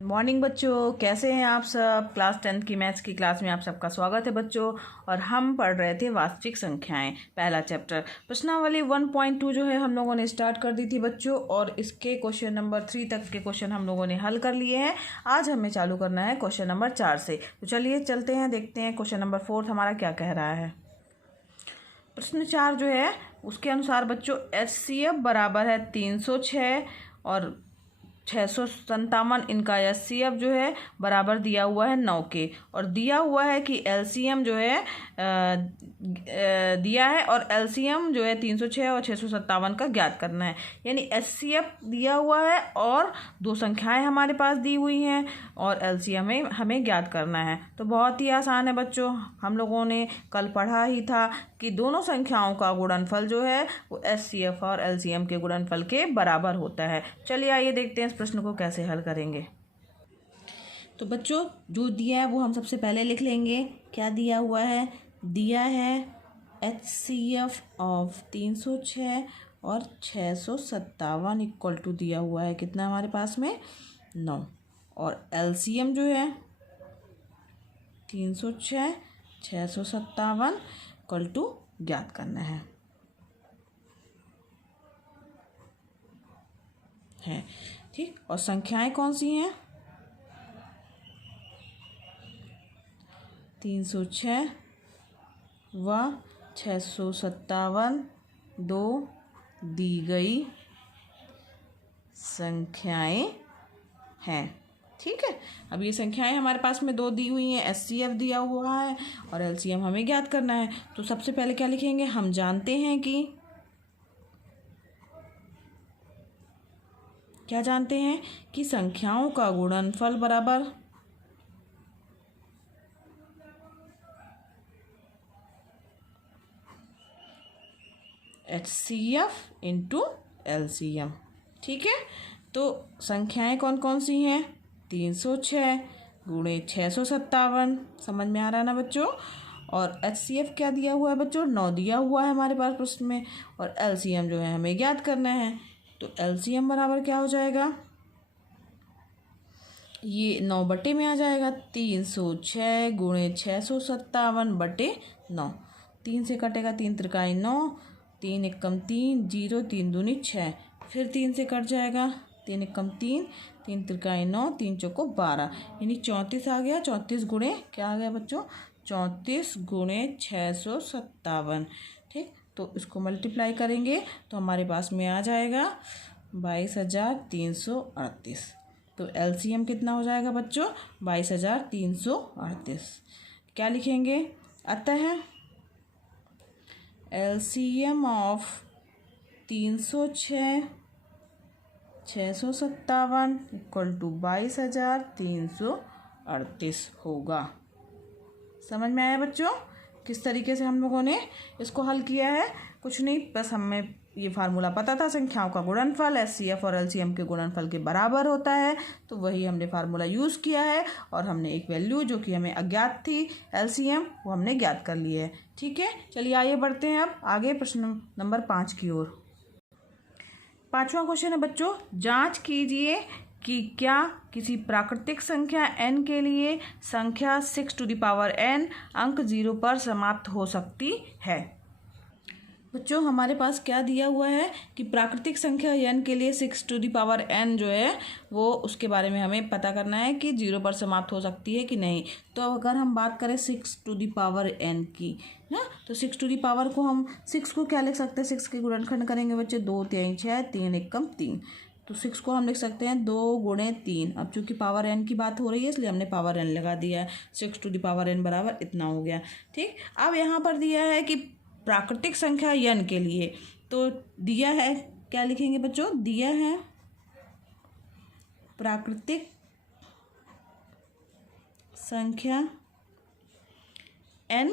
Morning बच्चों, कैसे हैं आप सब। क्लास 10 की मैथ्स की क्लास में आप सबका स्वागत है बच्चों। और हम पढ़ रहे थे वास्तविक संख्याएं, पहला चैप्टर। प्रश्नावली 1.2 जो है हम लोगों ने स्टार्ट कर दी थी बच्चों, और इसके क्वेश्चन नंबर 3 तक के क्वेश्चन हम लोगों ने हल कर लिए हैं। आज हमें चालू करना है क्वेश्चन नंबर 4 से। तो चलिए चलते हैं, देखते हैं क्वेश्चन नंबर 4 हमारा क्या कह रहा है। प्रश्न 4 जो है उसके अनुसार बच्चों HCF बराबर है 306 और 657। इनका HCF जो है बराबर दिया हुआ है 9 के, और दिया हुआ है कि LCM जो है दिया है, और LCM जो है 306 और 657 का ज्ञात करना है। यानी HCF दिया हुआ है और दो संख्याएं हमारे पास दी हुई हैं, और LCM हमें ज्ञात करना है। तो बहुत ही आसान है बच्चों, हम लोगों ने कल पढ़ा ही था कि दोनों संख्याओं का गुणनफल जो है वो HCF और LCM के गुणनफल के बराबर होता है। चलिए आइए देखते हैं इस प्रश्न को कैसे हल करेंगे। तो बच्चों जो दिया है वो हम सबसे पहले लिख लेंगे। क्या दिया हुआ है? दिया है HCF ऑफ 306 और 657 इक्वल टू दिया हुआ है कितना हमारे पास में 9, और LCM जो है 306 657 इक्वल टू ज्ञात करना है ठीक। और संख्याएं कौन सी हैं? 306 व 657 दो दी गई संख्याएं हैं। ठीक है, अब ये संख्याएं हमारे पास में दो दी हुई हैं, HCF दिया हुआ है और LCM हमें ज्ञात करना है। तो सबसे पहले क्या लिखेंगे? हम जानते हैं कि क्या जानते हैं कि संख्याओं का गुणनफल बराबर HCF इंटू LCM। ठीक है, तो संख्याएं कौन कौन सी हैं? 306 गुणे 657, समझ में आ रहा है ना बच्चों। और HCF क्या दिया हुआ है बच्चों? 9 दिया हुआ है हमारे पास प्रश्न में, और LCM जो है हमें ज्ञात करना है। तो LCM बराबर क्या हो जाएगा? ये 9 बटे में आ जाएगा, 306 गुणे 657 बटे 9। 3 से कटेगा, 3 त्रिकाई 9, 3 एकम 3, 0, 3 दूनी 6, फिर 3 से कट जाएगा, 3 एकम 3, 3 त्रिकाई 9, 3 चौको 12, यानी 34 आ गया। 34 गुणे क्या आ गया बच्चों? 34 गुणे 657। ठीक, तो इसको मल्टीप्लाई करेंगे तो हमारे पास में आ जाएगा 22,338। तो LCM कितना हो जाएगा बच्चों? 22,338। क्या लिखेंगे? अतः LCM ऑफ 306 657 इक्वल टू 22,338 होगा। समझ में आया बच्चों किस तरीके से हम लोगों ने इसको हल किया है? कुछ नहीं, बस हमें ये फार्मूला पता था, संख्याओं का गुणनफल HCF और LCM के गुणनफल के बराबर होता है, तो वही हमने फार्मूला यूज़ किया है, और हमने एक वैल्यू जो कि हमें अज्ञात थी LCM वो हमने ज्ञात कर ली है। ठीक है, चलिए आइए बढ़ते हैं अब आगे प्रश्न नंबर 5 की ओर। 5वां क्वेश्चन है बच्चों, जांच कीजिए कि क्या किसी प्राकृतिक संख्या n के लिए संख्या 6 टू द पावर n अंक 0 पर समाप्त हो सकती है। बच्चों हमारे पास क्या दिया हुआ है कि प्राकृतिक संख्या n के लिए 6 टू द पावर n जो है वो, उसके बारे में हमें पता करना है कि 0 पर समाप्त हो सकती है कि नहीं। तो अगर हम बात करें 6 टू द पावर n की ना, तो 6 टू द पावर को हम 6 को क्या लिख सकते हैं? 6 के गुणनखंड करेंगे बच्चे, 2 3 6, 3 एकम 3, तो 6 को हम लिख सकते हैं 2 गुणे 3। अब चूंकि पावर n की बात हो रही है इसलिए हमने पावर n लगा दिया है। 6 टू द पावर n बराबर इतना हो गया। ठीक, अब यहाँ पर दिया है कि प्राकृतिक संख्या n के लिए, तो दिया है, क्या लिखेंगे बच्चों? दिया है प्राकृतिक संख्या n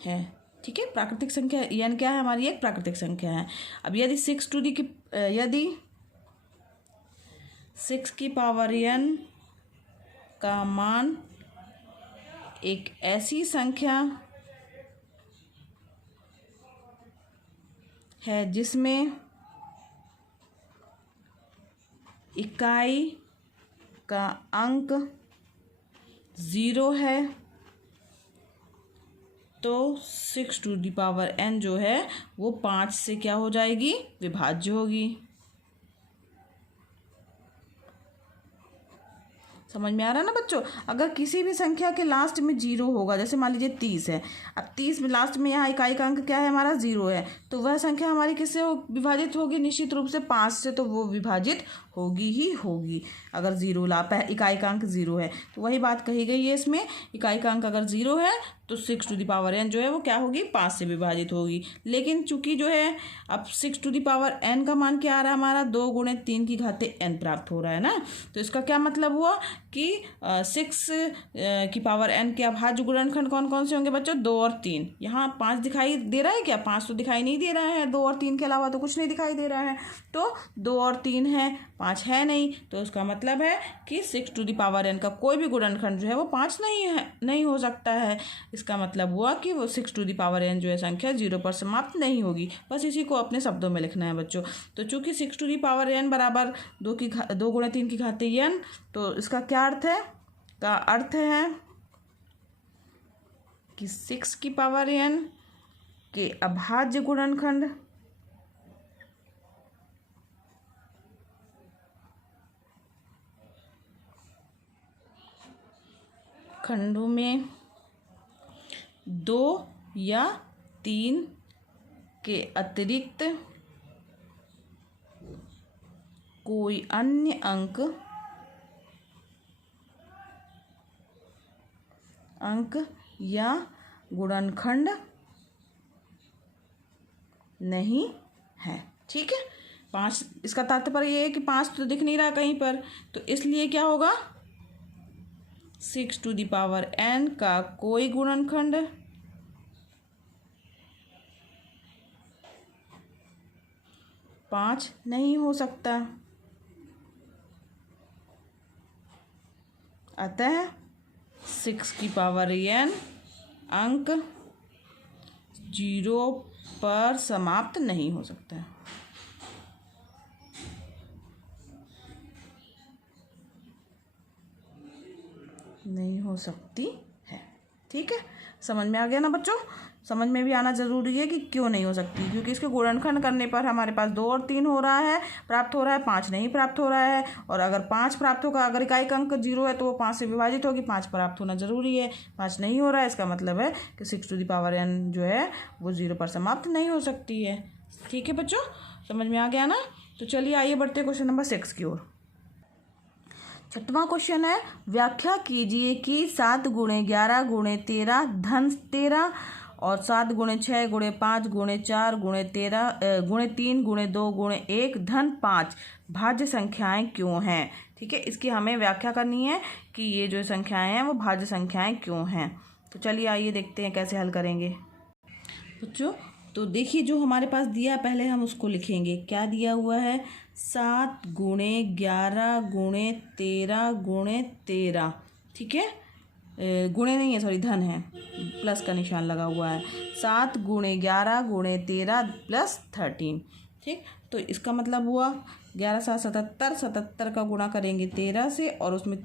है। ठीक है, प्राकृतिक संख्या n क्या है? हमारी एक प्राकृतिक संख्या है। अब यदि 6 की पावर n का मान एक ऐसी संख्या है जिसमें इकाई का अंक 0 है तो 6 टू दी पावर n जो है वो 5 से क्या हो जाएगी, विभाज्य होगी। समझ में आ रहा है ना बच्चों। अगर किसी भी संख्या के लास्ट में 0 होगा, जैसे मान लीजिए 30 है, अब 30 में लास्ट में यहाँ इकाई का अंक क्या है हमारा, 0 है, तो वह संख्या हमारी किससे विभाजित होगी, निश्चित रूप से 5 से, तो वो विभाजित होगी ही होगी। अगर 0 इकाई का अंक 0 है तो वही बात कही गई है इसमें, इकाई का अंक अगर 0 है तो 6 टू दी पावर n जो है वो क्या होगी, 5 से विभाजित होगी। लेकिन चूंकि जो है अब 6 टू दी पावर n का मान क्या आ रहा है हमारा, 2 गुणे 3 की घाते n प्राप्त हो रहा है ना। तो इसका क्या मतलब हुआ कि 6 की पावर n के अभाज्य गुणनखंड कौन कौन से होंगे बच्चों, 2 और 3। यहाँ 5 दिखाई दे रहा है क्या, 5 तो दिखाई नहीं दे रहा है, 2 और 3 के अलावा तो कुछ नहीं दिखाई दे रहा है। तो 2 और 3 है, 5 है नहीं, तो इसका मतलब है कि 6 टू दी पावर n का कोई भी गुणनखंड जो है वो 5 नहीं हो सकता है। इसका मतलब हुआ कि वो 6 टू दी पावर n जो है संख्या 0 पर समाप्त नहीं होगी। बस इसी को अपने शब्दों में लिखना है बच्चों। तो चूंकि 6 टू दी पावर n बराबर 2 गुणे 3 की घाते n, तो इसका क्या अर्थ है, का अर्थ है कि 6 की पावर n के अभाज्य गुणनखंड खंडों में 2 या 3 के अतिरिक्त कोई अन्य अंक या गुणनखंड नहीं है। ठीक है, 5, इसका तात्पर्य ये है कि 5 तो दिख नहीं रहा कहीं पर, तो इसलिए क्या होगा, 6 टू दी पावर n का कोई गुणनखंड पाँच नहीं हो सकता। अतः 6 की पावर n अंक 0 पर समाप्त नहीं हो सकता। नहीं हो सकती है। ठीक है, समझ में आ गया ना बच्चों। समझ में भी आना जरूरी है कि क्यों नहीं हो सकती, क्योंकि इसके गुणनखंड करने पर हमारे पास 2 और 3 हो रहा है, प्राप्त हो रहा है, 5 नहीं प्राप्त हो रहा है। और अगर 5 प्राप्त होगा, अगर इकाई का अंक 0 है तो वो 5 से विभाजित होगी, 5 प्राप्त होना जरूरी है, 5 नहीं हो रहा है, इसका मतलब है कि 6 टू दी पावर n जो है वो 0 पर समाप्त नहीं हो सकती है। ठीक है बच्चों, समझ में आ गया ना। तो चलिए आइए बढ़ते क्वेश्चन नंबर 6 की ओर। 6वां क्वेश्चन है, व्याख्या कीजिए कि 7 गुणे 11 गुणे 13 धन 13 और 7 गुणे 6 गुणे 5 गुणे 4 गुणे 13 गुणे 3 गुणे 2 गुणे 1 धन 5 भाज्य संख्याएं क्यों हैं। ठीक है, इसकी हमें व्याख्या करनी है कि ये जो संख्याएं हैं वो भाज्य संख्याएं क्यों हैं। तो चलिए आइए देखते हैं कैसे हल करेंगे बच्चों। तो देखिए जो हमारे पास दिया पहले हम उसको लिखेंगे। क्या दिया हुआ है, 7 गुणे 11 गुणे 13 गुणे 13। ठीक है, गुणे नहीं है, सॉरी धन है, प्लस का निशान लगा हुआ है। 7 गुणे 11 गुणे 13 प्लस 13। ठीक, तो इसका मतलब हुआ 11 7 77, 77 का गुणा करेंगे 13 से और उसमें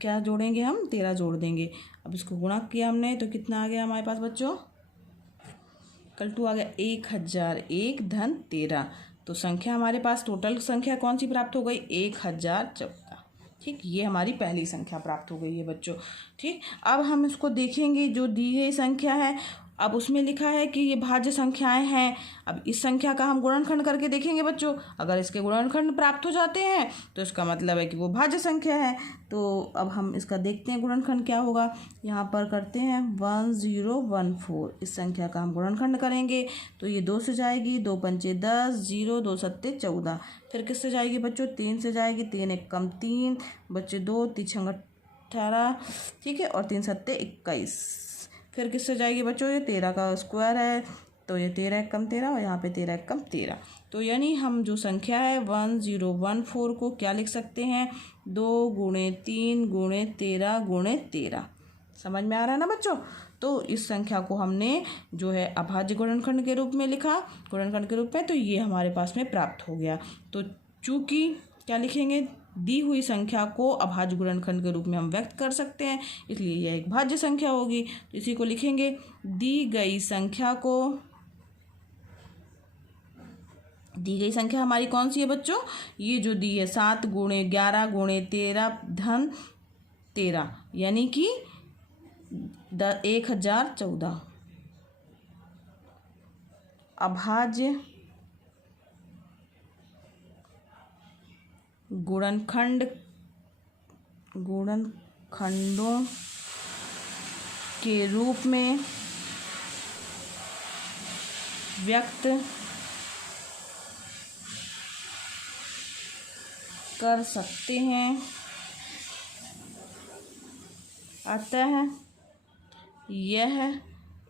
क्या जोड़ेंगे हम, 13 जोड़ देंगे। अब इसको गुणा किया हमने तो कितना आ गया हमारे पास बच्चों, कल 2 आ गया 1001 धन 13। तो संख्या हमारे पास टोटल संख्या कौन सी प्राप्त हो गई, 1014। ठीक, ये हमारी पहली संख्या प्राप्त हो गई है बच्चों। ठीक, अब हम इसको देखेंगे जो दी गई संख्या है। अब उसमें लिखा है कि ये भाज्य संख्याएं हैं। अब इस संख्या का हम गुणनखंड करके देखेंगे बच्चों। अगर इसके गुणनखंड प्राप्त हो जाते हैं तो इसका मतलब है कि वो भाज्य संख्या है। तो अब हम इसका देखते हैं गुणनखंड क्या होगा। यहाँ पर करते हैं 1014। इस संख्या का हम गुणनखंड करेंगे तो ये 2 से जाएगी, 2 पंचे 10, 0 2 सत्ते 14। फिर किससे जाएगी बच्चों, 3 से जाएगी, 3 एक कम 3 बच्चे 2, 3 छंग 18। ठीक है, और 3 सत्ते 21। फिर किससे जाएगी बच्चों, ये 13 का स्क्वायर है तो ये 13 एक कम 13 और यहाँ पे 13 एक कम 13। तो यानी हम जो संख्या है 1014 को क्या लिख सकते हैं, 2 गुणे 3 गुणे 13 गुणे 13। समझ में आ रहा है ना बच्चों। तो इस संख्या को हमने जो है अभाज्य गुणनखंड के रूप में लिखा, गुणनखंड के रूप में, तो ये हमारे पास में प्राप्त हो गया। तो चूँकि क्या लिखेंगे, दी हुई संख्या को अभाज्य गुणनखंड के रूप में हम व्यक्त कर सकते हैं, इसलिए यह एक भाज्य संख्या होगी। तो इसी को लिखेंगे, दी गई संख्या हमारी कौन सी है बच्चों, ये जो दी है 7 गुणे 11 गुणे 13 धन 13 यानी कि 1014 अभाज्य गुणनखंडों के रूप में व्यक्त कर सकते हैं, अतः यह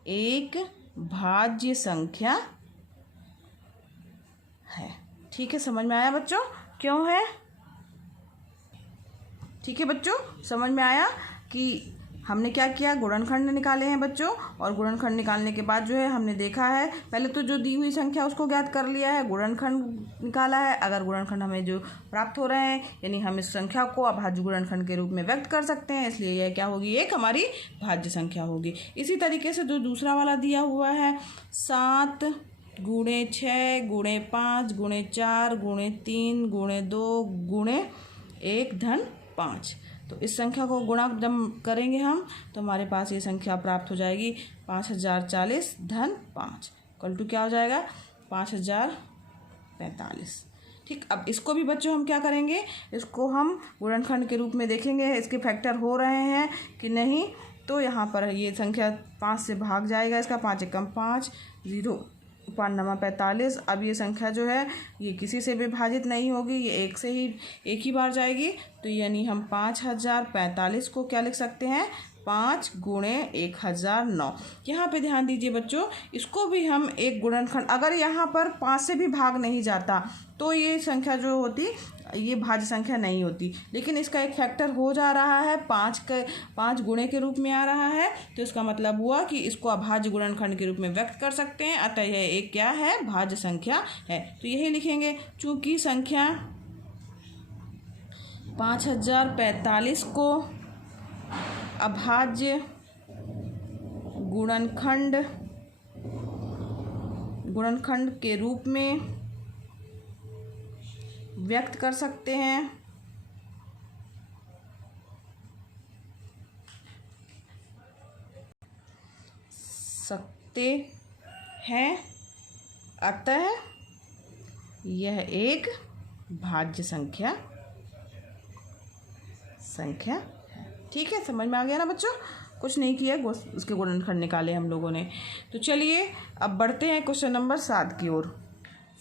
एक भाज्य संख्या है। ठीक है, समझ में आया बच्चों, क्यों है? ठीक है बच्चों, समझ में आया कि हमने क्या किया, गुणनखंड निकाले हैं बच्चों, और गुणनखंड निकालने के बाद जो है हमने देखा है, पहले तो जो दी हुई संख्या उसको ज्ञात कर लिया है, गुणनखंड निकाला है। अगर गुणनखंड हमें जो प्राप्त हो रहे हैं, यानी हम इस संख्या को अभाज्य गुणनखंड के रूप में व्यक्त कर सकते हैं, इसलिए यह क्या होगी, एक हमारी भाज्य संख्या होगी। इसी तरीके से जो दूसरा वाला दिया हुआ है, 7 गुणे 6 गुणे 5 गुणे 4 गुणे 3 गुणे 2 गुणे 1 धन 5, तो इस संख्या को गुणा जब करेंगे हम तो हमारे पास ये संख्या प्राप्त हो जाएगी 5040 धन 5 इक्वल टू क्या हो जाएगा, 5045। ठीक, अब इसको भी बच्चों हम क्या करेंगे, इसको हम गुणनखंड के रूप में देखेंगे, इसके फैक्टर हो रहे हैं कि नहीं। तो यहाँ पर ये संख्या 5 से भाग जाएगा, इसका 5 एकम 5 0 5 9 45। अब ये संख्या जो है ये किसी से विभाजित नहीं होगी, ये एक ही बार जाएगी। तो यानी हम 5045 को क्या लिख सकते हैं, 5 गुणे 1009। यहाँ पे ध्यान दीजिए बच्चों, इसको भी हम एक गुणनखंड, अगर यहाँ पर 5 से भी भाग नहीं जाता तो ये संख्या जो होती ये भाज्य संख्या नहीं होती, लेकिन इसका एक फैक्टर हो जा रहा है, 5 गुणे के रूप में आ रहा है, तो इसका मतलब हुआ कि इसको अभाज्य गुणनखंड के रूप में व्यक्त कर सकते हैं, अतः यह एक क्या है, भाज्य संख्या है। तो यही लिखेंगे, चूंकि संख्या 5045 को अभाज्य गुणनखंड के रूप में व्यक्त कर सकते हैं, अतः यह एक भाज्य संख्या है। ठीक है, समझ में आ गया ना बच्चों, कुछ नहीं किया, उसके गुणनखंड निकाले हम लोगों ने। तो चलिए अब बढ़ते हैं क्वेश्चन नंबर 7 की ओर।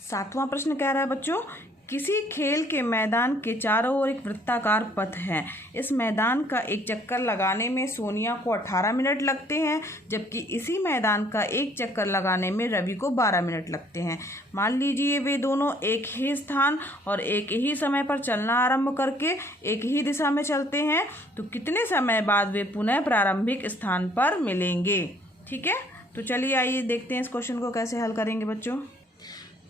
7वां प्रश्न कह रहा है बच्चों, किसी खेल के मैदान के चारों ओर एक वृत्ताकार पथ है। इस मैदान का एक चक्कर लगाने में सोनिया को 18 मिनट लगते हैं, जबकि इसी मैदान का एक चक्कर लगाने में रवि को 12 मिनट लगते हैं। मान लीजिए वे दोनों एक ही स्थान और एक ही समय पर चलना आरंभ करके एक ही दिशा में चलते हैं, तो कितने समय बाद वे पुनः प्रारंभिक स्थान पर मिलेंगे। ठीक है, तो चलिए आइए देखते हैं इस क्वेश्चन को कैसे हल करेंगे बच्चों।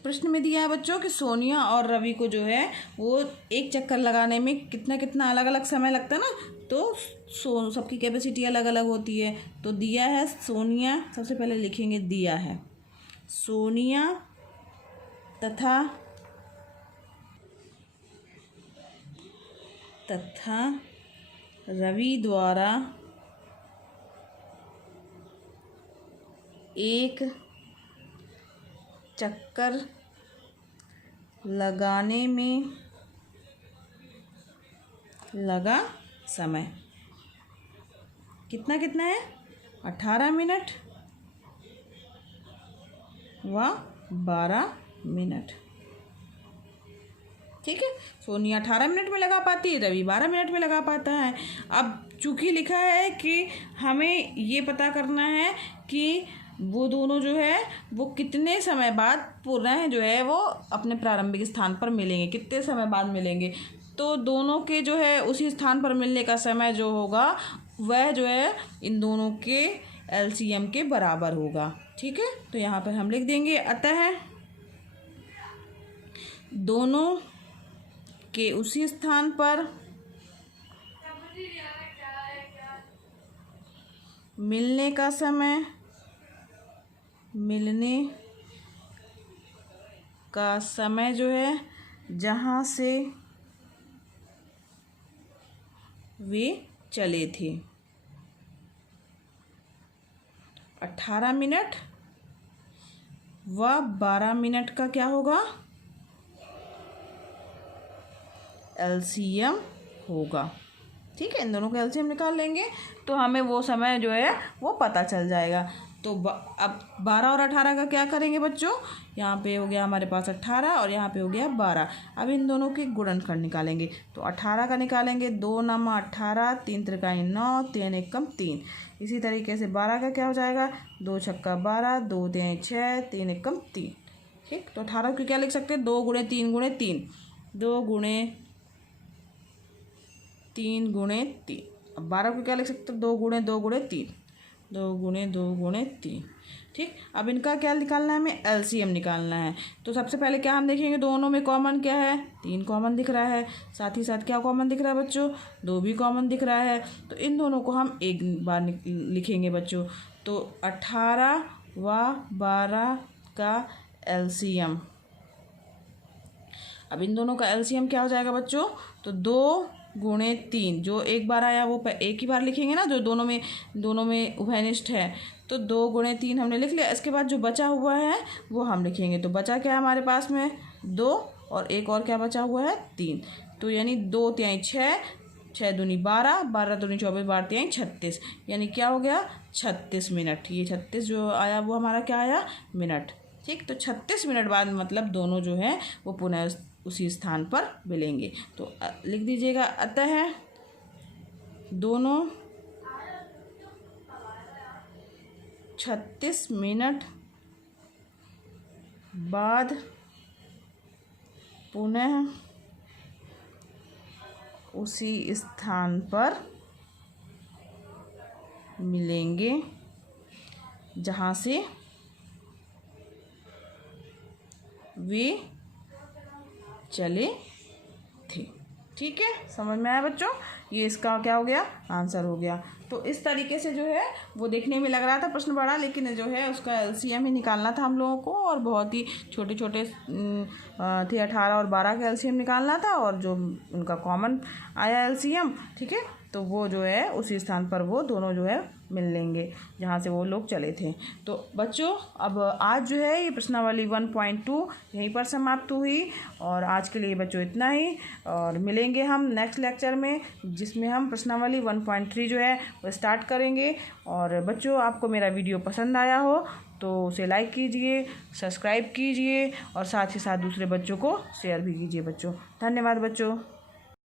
प्रश्न में दिया है बच्चों कि सोनिया और रवि को जो है वो एक चक्कर लगाने में कितना अलग अलग समय लगता है ना, तो सबकी कैपेसिटी अलग अलग होती है। तो दिया है सोनिया, सबसे पहले लिखेंगे दिया है सोनिया तथा रवि द्वारा एक चक्कर लगाने में लगा समय कितना है, 18 मिनट व 12 मिनट। ठीक है, सोनिया 18 मिनट में लगा पाती है, रवि 12 मिनट में लगा पाता है। अब चूँकि लिखा है कि हमें ये पता करना है कि वो दोनों जो है वो कितने समय बाद पुनः जो है वो अपने प्रारंभिक स्थान पर मिलेंगे, कितने समय बाद मिलेंगे। तो दोनों के जो है उसी स्थान पर मिलने का समय जो होगा वह जो है इन दोनों के एलसीएम के बराबर होगा। ठीक है, तो यहाँ पर हम लिख देंगे, अतः दोनों के उसी स्थान पर मिलने का समय, मिलने का समय जो है जहाँ से वे चले थे, 18 मिनट व 12 मिनट का क्या होगा, एलसीएम होगा। ठीक है, इन दोनों का एलसीएम निकाल लेंगे तो हमें वो समय जो है वो पता चल जाएगा। तो अब 12 और 18 का क्या करेंगे बच्चों, यहाँ पे हो गया हमारे पास 18 और यहाँ पे हो गया 12। अब इन दोनों के गुणनफल निकालेंगे तो 18 का निकालेंगे, 2 9 18, 3 त्रिकाई 9, 3 एकम 3। इसी तरीके से 12 का क्या हो जाएगा, 2 छक्का 12, 2 3 6, 3 एकम 3। ठीक, तो 18 को क्या लिख सकते हैं, 2 गुणे 3 गुणे 3, 2 गुणे 3 गुणे 3। अब 12 को क्या लिख सकते हैं, 2 गुणे 2 गुणे 3, 2 गुणे 2 गुणे 3। ठीक, अब इनका क्या निकालना है, हमें एलसीएम निकालना है। तो सबसे पहले क्या हम देखेंगे, दोनों में कॉमन क्या है, 3 कॉमन दिख रहा है, साथ ही साथ क्या कॉमन दिख रहा है बच्चों, 2 भी कॉमन दिख रहा है। तो इन दोनों को हम एक बार लिखेंगे बच्चों। तो 18 व 12 का एलसीएम, अब इन दोनों का एलसीएम क्या हो जाएगा बच्चों, तो 2 गुणे 3, जो एक बार आया वो एक ही बार लिखेंगे ना, जो दोनों में उभयनिष्ठ है। तो 2 गुणे 3 हमने लिख लिया। इसके बाद जो बचा हुआ है वो हम लिखेंगे। तो बचा क्या है हमारे पास में, 2 और एक और क्या बचा हुआ है, 3। तो यानी 2 3 6, 6 दूनी 12, 12 दूनी 24, 12 3 36, यानी क्या हो गया, 36 मिनट। ये 36 जो आया वो हमारा क्या आया, मिनट। ठीक, तो 36 मिनट बाद मतलब दोनों जो है वो पुनः उसी स्थान पर मिलेंगे। तो लिख दीजिएगा, अतः दोनों 36 मिनट बाद पुनः उसी स्थान पर मिलेंगे जहाँ से वे चले थे। ठीक है, समझ में आया बच्चों, ये इसका क्या हो गया, आंसर हो गया। तो इस तरीके से जो है वो देखने में लग रहा था प्रश्न बड़ा, लेकिन जो है उसका एलसीएम ही निकालना था हम लोगों को, और बहुत ही छोटे छोटे थे, 18 और 12 का एलसीएम निकालना था, और जो उनका कॉमन आया एलसीएम, ठीक है, तो वो जो है उसी स्थान पर वो दोनों जो है मिल लेंगे जहाँ से वो लोग चले थे। तो बच्चों अब आज जो है ये प्रश्नावली 1.2 यहीं पर समाप्त हुई, और आज के लिए बच्चों इतना ही, और मिलेंगे हम नेक्स्ट लेक्चर में जिसमें हम प्रश्नावली 1.3 जो है वो स्टार्ट करेंगे। और बच्चों आपको मेरा वीडियो पसंद आया हो तो उसे लाइक कीजिए, सब्सक्राइब कीजिए, और साथ ही साथ दूसरे बच्चों को शेयर भी कीजिए बच्चों। धन्यवाद बच्चों।